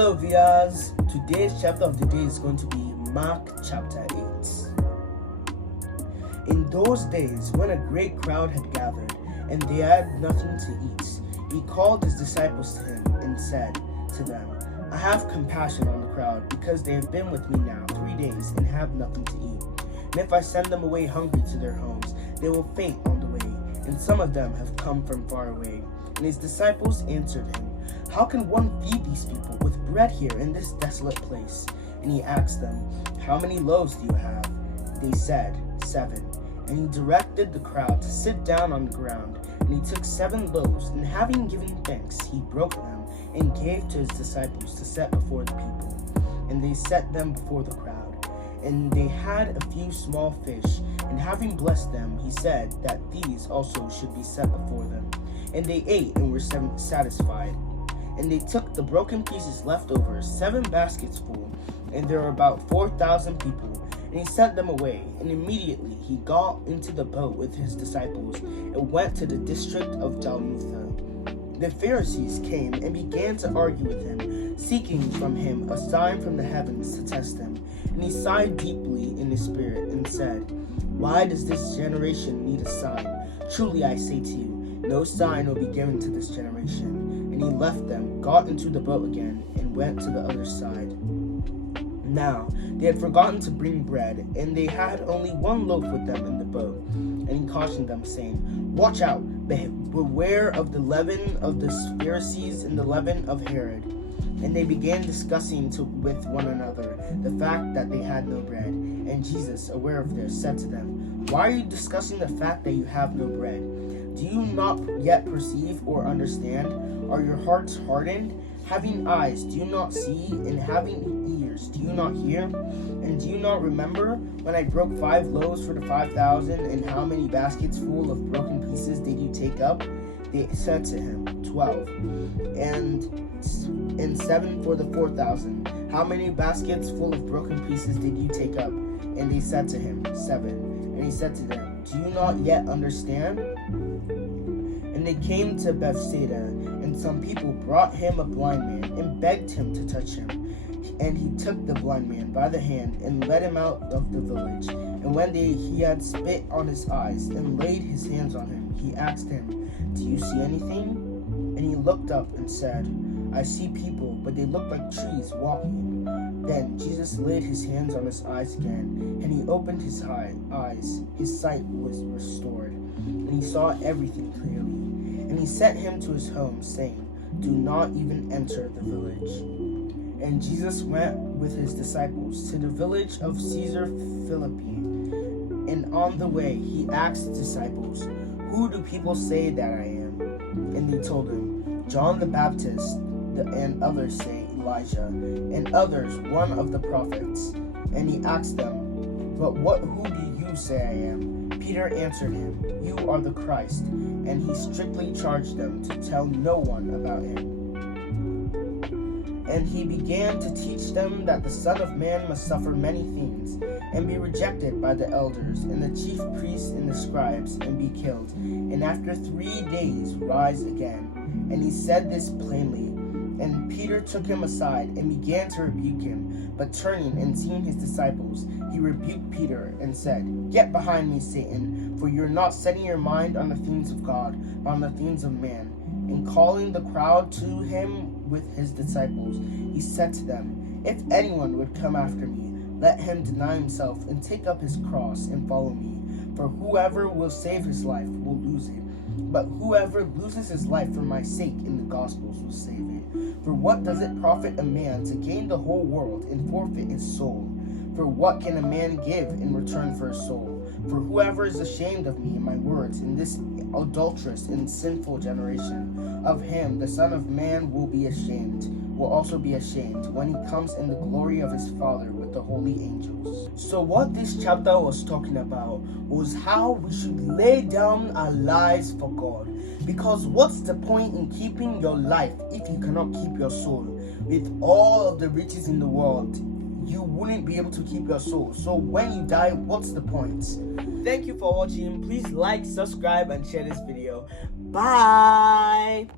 Hello viewers, today's chapter of the day is going to be Mark chapter 8. In those days, when a great crowd had gathered and they had nothing to eat, he called his disciples to him and said to them, I have compassion on the crowd because they have been with me now 3 days and have nothing to eat. And if I send them away hungry to their homes, they will faint on the way, and some of them have come from far away. And his disciples answered him, How can one feed these people with bread here in this desolate place? And he asked them, How many loaves do you have? They said, 7. And he directed the crowd to sit down on the ground. And he took 7 loaves, and having given thanks, he broke them and gave to his disciples to set before the people. And they set them before the crowd. And they had a few small fish, and having blessed them, he said that these also should be set before them. And they ate and were satisfied. And they took the broken pieces left over, 7 baskets full, and there were about 4,000 people. And he sent them away, and immediately he got into the boat with his disciples, and went to the district of Dalmanutha. The Pharisees came and began to argue with him, seeking from him a sign from the heavens to test him. And he sighed deeply in his spirit, and said, Why does this generation need a sign? Truly I say to you, no sign will be given to this generation. And he left them, got into the boat again, and went to the other side. Now they had forgotten to bring bread, and they had only 1 loaf with them in the boat. And he cautioned them, saying, Watch out, beware of the leaven of the Pharisees and the leaven of Herod. And they began discussing with one another the fact that they had no bread. And Jesus, aware of this, said to them, Why are you discussing the fact that you have no bread? Do you not yet perceive or understand? Are your hearts hardened? Having eyes, do you not see? And having ears, do you not hear? And do you not remember when I broke 5 loaves for the 5,000? And how many baskets full of broken pieces did you take up? They said to him, 12. And 7 for the 4,000. How many baskets full of broken pieces did you take up? And they said to him, 7. And he said to them, Do you not yet understand? And they came to Bethsaida, and some people brought him a blind man, and begged him to touch him. And he took the blind man by the hand, and led him out of the village. And when he had spit on his eyes, and laid his hands on him, he asked him, Do you see anything? And he looked up and said, I see people, but they look like trees walking. Then Jesus laid his hands on his eyes again, and he opened his eyes. His sight was restored, and he saw everything clearly. And he sent him to his home, saying, Do not even enter the village. And Jesus went with his disciples to the village of Caesar Philippi. And on the way he asked his disciples, Who do people say that I am? And they told him, John the Baptist, and others say Elijah, and others one of the prophets. And he asked them, But who do you say I am? Peter answered him, You are the Christ. And he strictly charged them to tell no one about him. And he began to teach them that the Son of Man must suffer many things, and be rejected by the elders, and the chief priests and the scribes, and be killed, and after 3 days rise again. And he said this plainly. And Peter took him aside, and began to rebuke him. But turning and seeing his disciples, he rebuked Peter, and said, Get behind me, Satan, for you are not setting your mind on the things of God, but on the things of man. And calling the crowd to him with his disciples, he said to them, If anyone would come after me, let him deny himself and take up his cross and follow me. For whoever will save his life will lose it, but whoever loses his life for my sake in the Gospels will save it. For what does it profit a man to gain the whole world and forfeit his soul? For what can a man give in return for his soul? For whoever is ashamed of me and my words in this adulterous and sinful generation, of him the Son of Man will also be ashamed when he comes in the glory of his Father with the holy angels. So what this chapter was talking about was how we should lay down our lives for God. Because what's the point in keeping your life if you cannot keep your soul? With all of the riches in the world, you wouldn't be able to keep your soul. So when you die, what's the point? Thank you for watching. Please like, subscribe, and share this video. Bye!